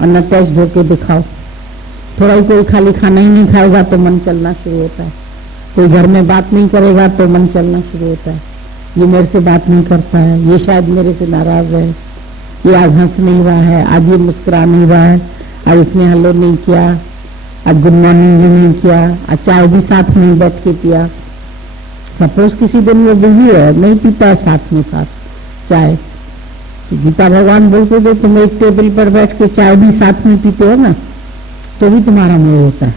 और न तेज धोके दिखाओ। थोड़ा ही कोई खाली खाना ही नहीं खाएगा तो मन चलना शुरू होता है, कोई घर में बात नहीं करेगा तो मन चलना शुरू होता है, ये मेरे से बात नहीं करता है, ये शायद मेरे से नाराज है, ये आज हंस नहीं रहा है, आज ये मुस्कुरा नहीं रहा है, आज इसने हेलो नहीं किया, आज गुड मॉर्निंग भी नहीं किया, आज चाय भी साथ में बैठ के पिया। सपोज किसी दिन वो बिजी है, नहीं पीता है साथ में साथ चाय, गीता भगवान बोलते थे तुम एक टेबल पर बैठ के चाय भी साथ में पीते हो ना, तो भी तुम्हारा मोह होता है।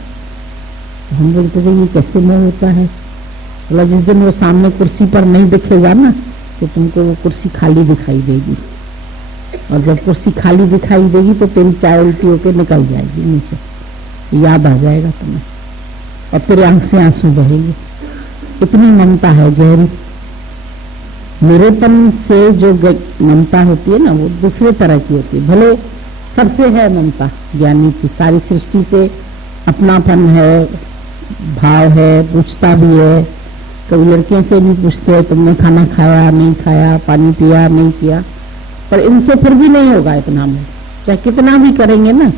हम बोलते थे ये कैसे मोह होता है? बोला जिस दिन वो सामने कुर्सी पर नहीं दिखेगा ना तो तुमको वो कुर्सी खाली दिखाई देगी, और जब कुर्सी खाली दिखाई देगी तो तेरी चाय उल्टी होकर निकल जाएगी नीचे, याद आ जाएगा तुम्हें, और फिर आंख से आंसू बहेंगे। इतनी ममता है गहरी। मेरेपन से जो ममता होती है ना वो दूसरे तरह की होती है। भले सबसे है ममता ज्ञानी की, सारी सृष्टि से अपनापन है, भाव है, पूछता भी है, कभी लड़कियों से भी पूछते हैं तुमने खाना खाया नहीं खाया, पानी पिया नहीं पिया, पर इनसे फिर भी नहीं होगा इतना मोह, चाहे कितना भी करेंगे ना।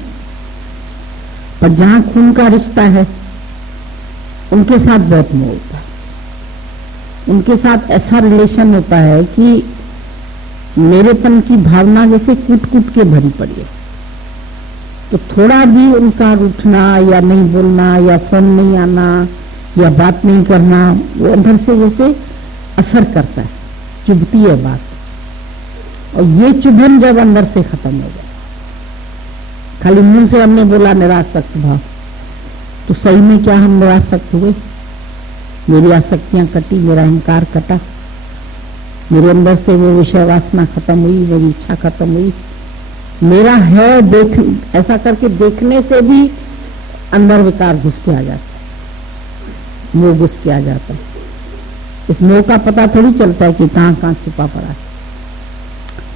पर जहां खून का रिश्ता है उनके साथ बहुत मोह होता है, उनके साथ ऐसा रिलेशन होता है कि मेरेपन की भावना जैसे कूट कूट के भरी पड़ी है। तो थोड़ा भी उनका रूठना या नहीं बोलना या फोन नहीं आना या बात नहीं करना, वो अंदर से जैसे असर करता है, चुभती है बात, और ये चुभन जब अंदर से खत्म हो जाए, खाली मुंह से हमने बोला निरासक्त भाव, तो सही में क्या हम निरासक्त हुए? मेरी आसक्तियां कटी, मेरा अहंकार कटा, मेरे अंदर से वो विषय वासना खत्म हुई, मेरी इच्छा खत्म हुई, मेरा है देख, ऐसा करके देखने से भी अंदर विकार घुस के आ जाता है, मोह घुस के आ जाता है। इस मोह का पता थोड़ी चलता है कि कहां कहां छिपा पड़ा है,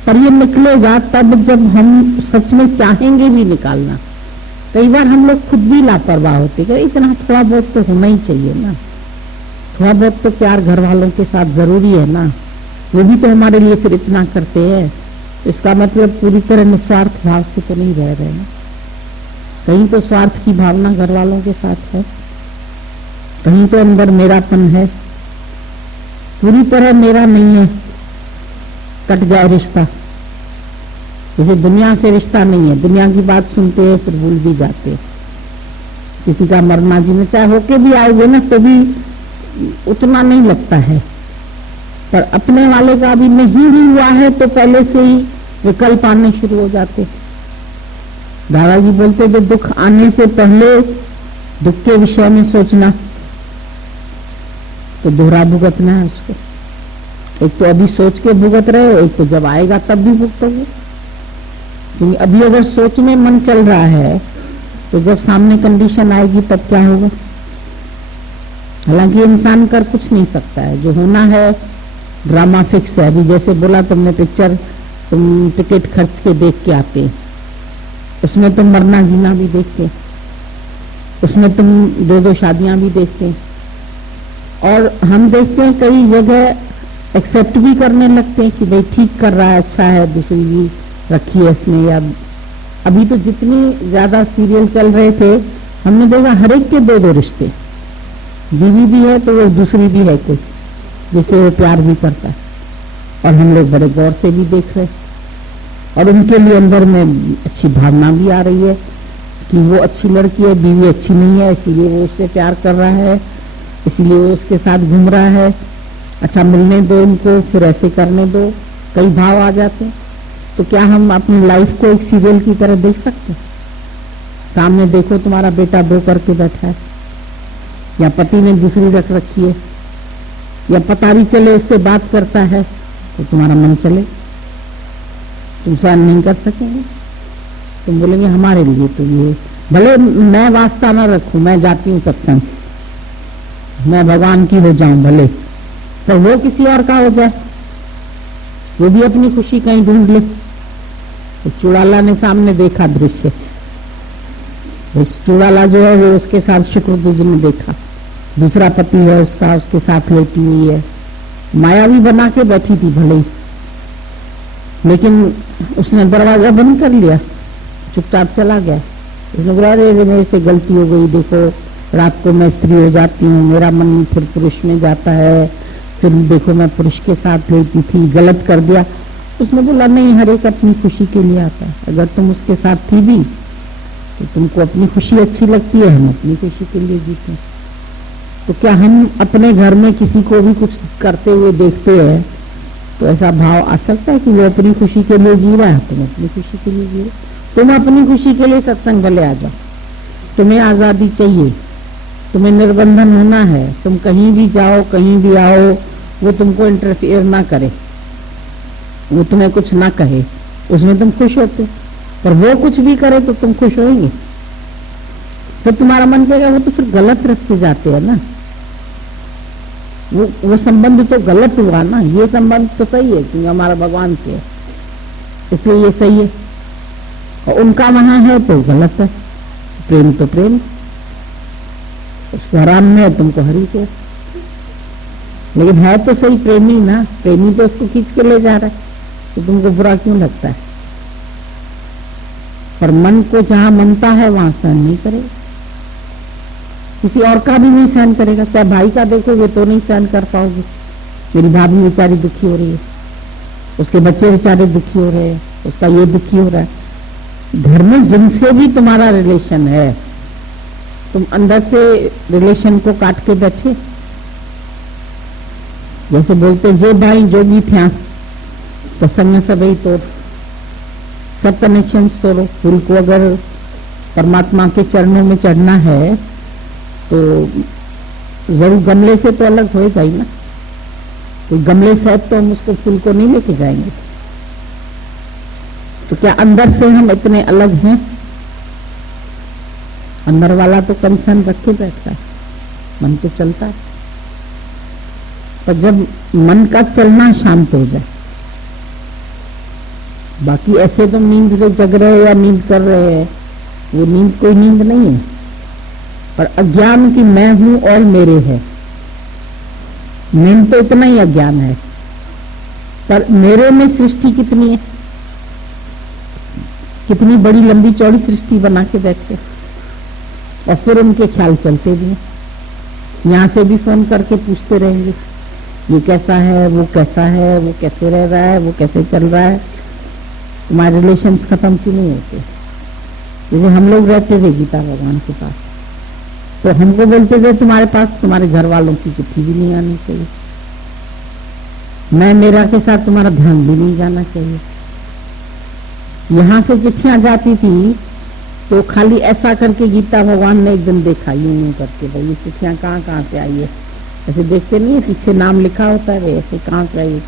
पर ये निकलेगा तब जब हम सच में चाहेंगे भी निकालना। कई बार हम लोग खुद भी लापरवाह होते हैं, इतना थोड़ा बहुत तो होना ही चाहिए ना, थोड़ा बहुत तो प्यार घर वालों के साथ जरूरी है ना, वो भी तो हमारे लिए फिर इतना करते हैं, इसका मतलब पूरी तरह निस्वार्थ भाव से तो नहीं रह रहे ना, कहीं तो स्वार्थ की भावना घर वालों के साथ है, कहीं तो अंदर मेरापन है, पूरी तरह मेरा नहीं है, कट जाए रिश्ता। जैसे दुनिया से रिश्ता नहीं है, दुनिया की बात सुनते हैं फिर भूल भी जाते हैं, किसी का मरना जीना चाहे होके भी आएंगे ना तो भी उतना नहीं लगता है, पर अपने वाले का अभी नहीं भी हुआ है तो पहले से ही विकल्प आने शुरू हो जाते। दादाजी बोलते जो दुख आने से पहले दुख के विषय में सोचना तो दोहरा भुगतना है उसको, एक तो अभी सोच के भुगत रहे हो, एक तो जब आएगा तब भी भुगतोगे। क्योंकि अभी अगर सोच में मन चल रहा है तो जब सामने कंडीशन आएगी तब क्या होगा? हालांकि इंसान कर कुछ नहीं सकता है, जो होना है ड्रामा फिक्स है। अभी जैसे बोला तुमने पिक्चर तुम टिकट खर्च के देख के आते, उसमें तुम मरना जीना भी देखते, उसमें तुम दो शादियां भी देखते, और हम देखते हैं कई जगह एक्सेप्ट भी करने लगते हैं कि भाई ठीक कर रहा है, अच्छा है, दूसरी भी रखी है इसने। या अभी तो जितनी ज्यादा सीरियल चल रहे थे हमने देखा हर एक के दो रिश्ते, बीवी भी है तो वो दूसरी भी है कोई जिसे वो प्यार भी करता है, और हम लोग बड़े गौर से भी देख रहे, और उनके लिए अंदर में अच्छी भावना भी आ रही है कि वो अच्छी लड़की है, बीवी अच्छी नहीं है, इसलिए वो उससे प्यार कर रहा है, इसलिए वो उसके साथ घूम रहा है, अच्छा मिलने दो इनको, फिर ऐसे करने दो, कई भाव आ जाते हैं। तो क्या हम अपनी लाइफ को एक सीरियल की तरह देख सकते हैं? सामने देखो तुम्हारा बेटा दो करके बैठा है, या पति ने दूसरी रख रखी है, या पता भी चले उससे बात करता है तो तुम्हारा मन चले, तुम सहन नहीं कर सकेंगे, तुम बोलेंगे हमारे लिए तो ये, भले मैं वास्ता ना रखूं, मैं जाती हूँ सत्संग, मैं भगवान की हो जाऊं भले, पर वो किसी और का हो जाए, वो भी अपनी खुशी कहीं ढूंढ ले। तो चुड़ाला ने सामने देखा दृश्य, चुड़ाला जो है वो उसके साथ शुक्रदुज ने देखा, दूसरा पति है उसका, उसके साथ लेटी हुई है, माया भी बना के बैठी थी भले ही, लेकिन उसने दरवाजा बंद कर लिया, चुपचाप चला गया। उसने बोला अरे मेरे से गलती हो गई, देखो रात को मैं स्त्री हो जाती हूँ, मेरा मन फिर पुरुष में जाता है, फिर देखो मैं पुरुष के साथ रहती थी, गलत कर दिया। उसने बोला नहीं, हर एक अपनी खुशी के लिए आता है। अगर तुम उसके साथ थी भी तो तुमको अपनी खुशी अच्छी लगती है, हम अपनी खुशी के लिए जीते हैं। तो क्या हम अपने घर में किसी को भी कुछ करते हुए देखते हैं तो ऐसा भाव आ सकता है कि वो अपनी खुशी के लिए जी रहा है, तुम अपनी खुशी के लिए जी रहे। तुम अपनी खुशी के लिए सत्संग भले आ जाओ, तुम्हें आजादी चाहिए, तुम्हें निर्बंधन होना है, तुम कहीं भी जाओ कहीं भी आओ, वो तुमको इंटरफियर ना करे, वो तुम्हें कुछ ना कहे, उसमें तुम खुश होते। पर वो कुछ भी करे तो तुम खुश होंगे? तो तुम्हारा मन कहेगा वो तो फिर गलत रास्ते जाते हैं ना, वो संबंध तो गलत हुआ ना, ये संबंध तो सही है क्योंकि हमारा भगवान से है, इसलिए ये सही है, और उनका वहां है तो गलत है। प्रेम तो प्रेम, उसको हराम में है, तुमको हरी के, लेकिन है तो सही प्रेमी ना, प्रेमी तो उसको खींच के ले जा रहा है, तो तुमको बुरा क्यों लगता है? पर मन को जहां मनता है वहां सहन नहीं करेगा, किसी और का भी नहीं सहन करेगा। क्या भाई का देखोगे तो नहीं सहन कर पाओगे, मेरी भाभी बेचारी दुखी हो रही है, उसके बच्चे बेचारे दुखी हो रहे हैं, उसका ये दुखी हो रहा है। घर में जिनसे भी तुम्हारा रिलेशन है, तुम अंदर से रिलेशन को काट के बैठे, जैसे बोलते जे भाई जोगी थ्या तो संग सबई तोड़, सब कनेक्शन तोड़ो। फूल को अगर परमात्मा के चरणों में चढ़ना है तो जरूर गमले से तो अलग होएगा ही ना, तो गमले से तो हम उसको फूल को नहीं लेके जाएंगे। तो क्या अंदर से हम इतने अलग हैं? अंदर वाला तो कंसर्न रखे बैठता है, मन तो चलता है, पर जब मन का चलना शांत हो जाए, बाकी ऐसे तो नींद जो जग रहे या नींद कर रहे हैं, वो नींद कोई नींद नहीं है, पर अज्ञान की मैं हूं और मेरे है, नींद तो इतना ही अज्ञान है। पर मेरे में सृष्टि कितनी है, कितनी बड़ी लंबी चौड़ी सृष्टि बना के बैठे, और फिर उनके ख्याल चलते भी हैं। यहां से भी फोन करके पूछते रहेंगे ये कैसा है, वो कैसा है, वो कैसे रह रहा है, वो कैसे चल रहा है। तुम्हारे रिलेशन खत्म क्यों नहीं होते? जैसे हम लोग रहते थे गीता भगवान के पास, तो हमको बोलते थे तुम्हारे पास तुम्हारे घर वालों की चिट्ठी भी नहीं आनी चाहिए, मैं मेरा के साथ तुम्हारा ध्यान भी नहीं जाना चाहिए। यहां से चिट्ठियां जाती थी तो खाली ऐसा करके गीता भगवान ने एक दिन देखा, यूं करके, भाई ये चिट्ठियां कहाँ से आई है, ऐसे देखते नहीं है पीछे नाम लिखा होता है, ऐसे कहाँ से आई।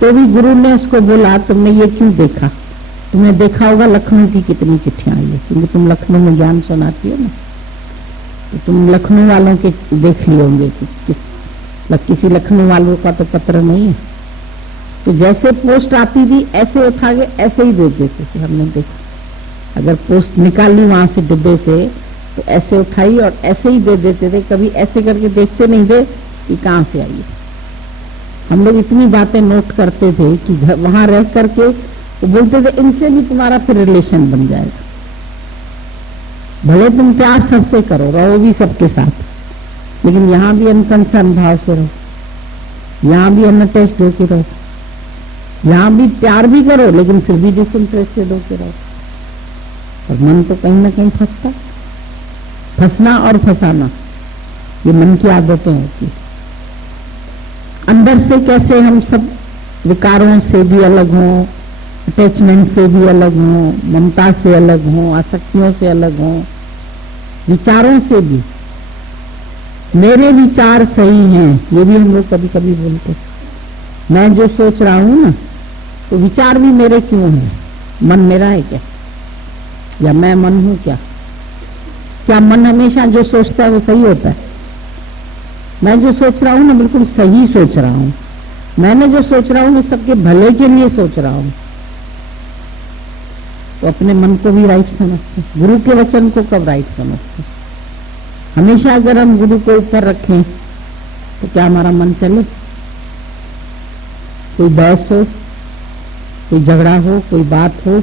तो भी गुरु ने उसको बोला तुमने ये क्यों देखा, तुमने देखा होगा लखनऊ की कितनी चिट्ठियां आई है, क्योंकि तुम लखनऊ में ज्ञान सुनाती हो ना, तो तुम लखनऊ वालों के देख लिए होंगे कि किसी लखनऊ वालों का तो पत्र नहीं है। तो जैसे पोस्ट आती थी ऐसे उठा के ऐसे ही दे देते थे, हमने देखा। अगर पोस्ट निकाली वहां से डिब्बे से तो ऐसे उठाई और ऐसे ही दे देते थे, कभी ऐसे करके देखते नहीं थे कि कहां से आई है। हम लोग इतनी बातें नोट करते थे कि वहां रह करके वो बोलते थे इनसे भी तुम्हारा फिर रिलेशन बन जाएगा, भले तुम प्यार सबसे करो, रहो भी सबके साथ, लेकिन यहां भी अनकंसर्न भाव से रहो, यहां भी अनअटैच्ड होके रहो, यहां भी प्यार भी करो लेकिन फिर भी डिसइंटरेस्टेड होके रहो। और मन तो कहीं ना कहीं फंसता, फंसना और फंसाना ये मन की आदतें होती है। अंदर से कैसे हम सब विकारों से भी अलग हों, अटैचमेंट से भी अलग हों, ममता से अलग हों, आसक्तियों से अलग हों, विचारों से भी। मेरे विचार सही हैं ये भी हम लोग कभी कभी बोलते, मैं जो सोच रहा हूं ना तो विचार भी मेरे क्यों हैं, मन मेरा है क्या, या मैं मन हूं क्या? क्या मन हमेशा जो सोचता है वो सही होता है? मैं जो सोच रहा हूं ना बिल्कुल सही सोच रहा हूं, मैंने जो सोच रहा हूं मैं सबके भले के लिए सोच रहा हूं, तो अपने मन को भी राइट समझते, गुरु के वचन को कब राइट समझते? हमेशा अगर हम गुरु को ऊपर रखें तो क्या हमारा मन चले? कोई बहस हो, कोई झगड़ा हो, कोई बात हो,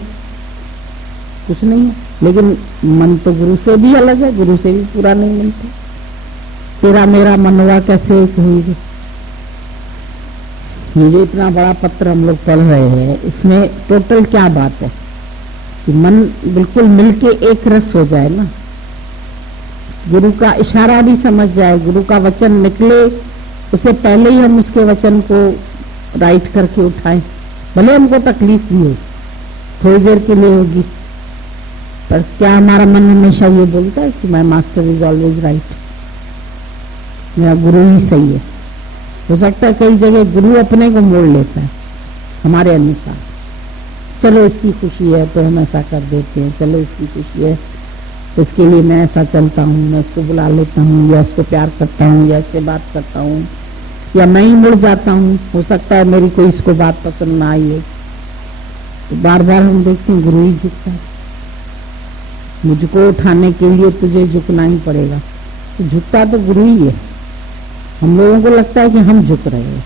कुछ नहीं है। लेकिन मन तो गुरु से भी अलग है, गुरु से भी पूरा नहीं मिलता। तेरा मेरा मनवा कैसे एक हुई। ये जो इतना बड़ा पत्र हम लोग पढ़ रहे हैं, इसमें टोटल क्या बात है कि मन बिल्कुल मिलके एक रस हो जाए ना, गुरु का इशारा भी समझ जाए, गुरु का वचन निकले उससे पहले ही हम उसके वचन को राइट करके उठाएं, भले हमको तकलीफ भी हो, थोड़ी देर के लिए होगी, पर क्या हमारा मन हमेशा ये बोलता है कि my master is always right, मेरा गुरु ही सही है। हो सकता है कई जगह गुरु अपने को मोड़ लेता है हमारे अनुसार, चलो इसकी खुशी है तो हम ऐसा कर देते हैं, चलो इसकी खुशी है तो इसके लिए मैं ऐसा चलता हूँ, मैं इसको बुला लेता हूँ या इसको प्यार करता हूँ या इससे बात करता हूँ, या मैं ही मुड़ जाता हूँ। हो सकता है मेरी कोई इसको बात पसंद ना आई हो, तो बार बार हम देखते हैं गुरु ही झुकता है। मुझको उठाने के लिए तुझे झुकना ही पड़ेगा, तो झुकता तो गुरु ही है। हम लोगों को लगता है कि हम झुक रहे हैं।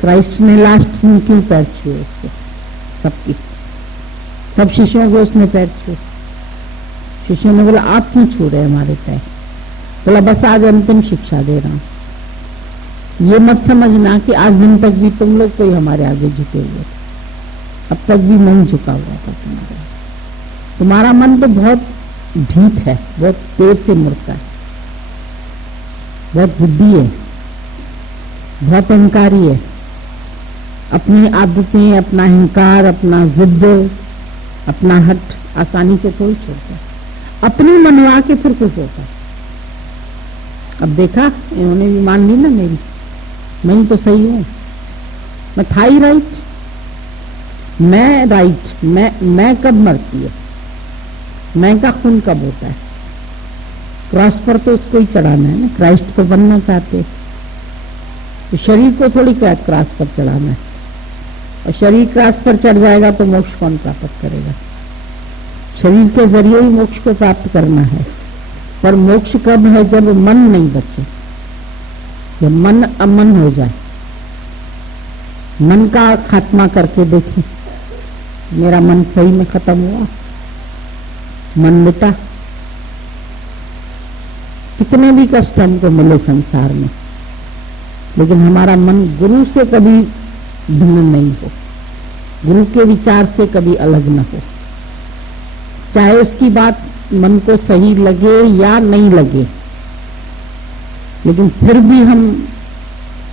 क्राइस्ट ने लास्ट में क्यों पैर छुए उसके, सबकी सब शिष्यों को उसने पैर छुए। शिष्यों ने बोला आप क्यों छू रहे हमारे पैर? बोला बस आज अंतिम शिक्षा दे रहा हूं, ये मत समझना कि आज दिन तक भी तुम लोग कोई हमारे आगे झुके हुए, अब तक भी मन झुका हुआ था तुम्हारा। तुम्हारा मन तो बहुत ढीठ है, बहुत देर से मुड़ता है, बहुत बुद्धि है, बहुत अहंकारी है, अपनी आदतें, अपना अहंकार, अपना जिद, अपना हट आसानी से कोई छोड़ता है, अपनी मनवा के फिर कुछ होता है। अब देखा इन्होंने भी मान ली ना मेरी, मैं ही तो सही हूं, मैं था ही राइट, मैं राइट, मैं कब मरती है, मैं का खून कब होता है? क्रॉस पर तो उसको ही चढ़ाना है ना, क्राइस्ट को बनना चाहते, तो शरीर को थोड़ी क्रॉस पर चढ़ाना है, और शरीर क्रॉस पर चढ़ जाएगा तो मोक्ष कौन प्राप्त करेगा? शरीर के जरिए ही मोक्ष को प्राप्त करना है, पर मोक्ष कब है? जब मन नहीं बचे, जब मन अमन हो जाए। मन का खात्मा करके देखें, मेरा मन सही में खत्म हुआ, मन मिटा। कितने भी कष्ट हमको मिले संसार में, लेकिन हमारा मन गुरु से कभी भिन्न नहीं हो, गुरु के विचार से कभी अलग न हो, चाहे उसकी बात मन को सही लगे या नहीं लगे, लेकिन फिर भी हम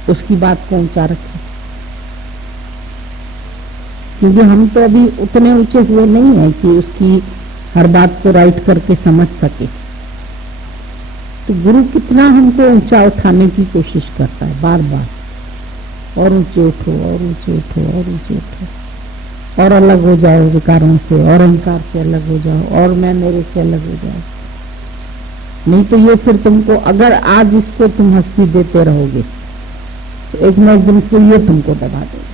उसकी बात को ऊंचा रखें, क्योंकि हम तो अभी उतने ऊंचे हुए नहीं है कि उसकी हर बात को राइट करके समझ सके। तो गुरु कितना हमको ऊंचा उठाने की कोशिश करता है बार बार, और ऊंचे उठो और ऊंचे उठो और ऊंचे उठो, और अलग हो जाओ विकारों से, और अहंकार से अलग हो जाओ, और मैं मेरे से अलग हो जाओ। नहीं तो ये फिर तुमको, अगर आज इसको तुम हंसी देते रहोगे तो एक न एक दिन फिर ये तुमको दबा देगा।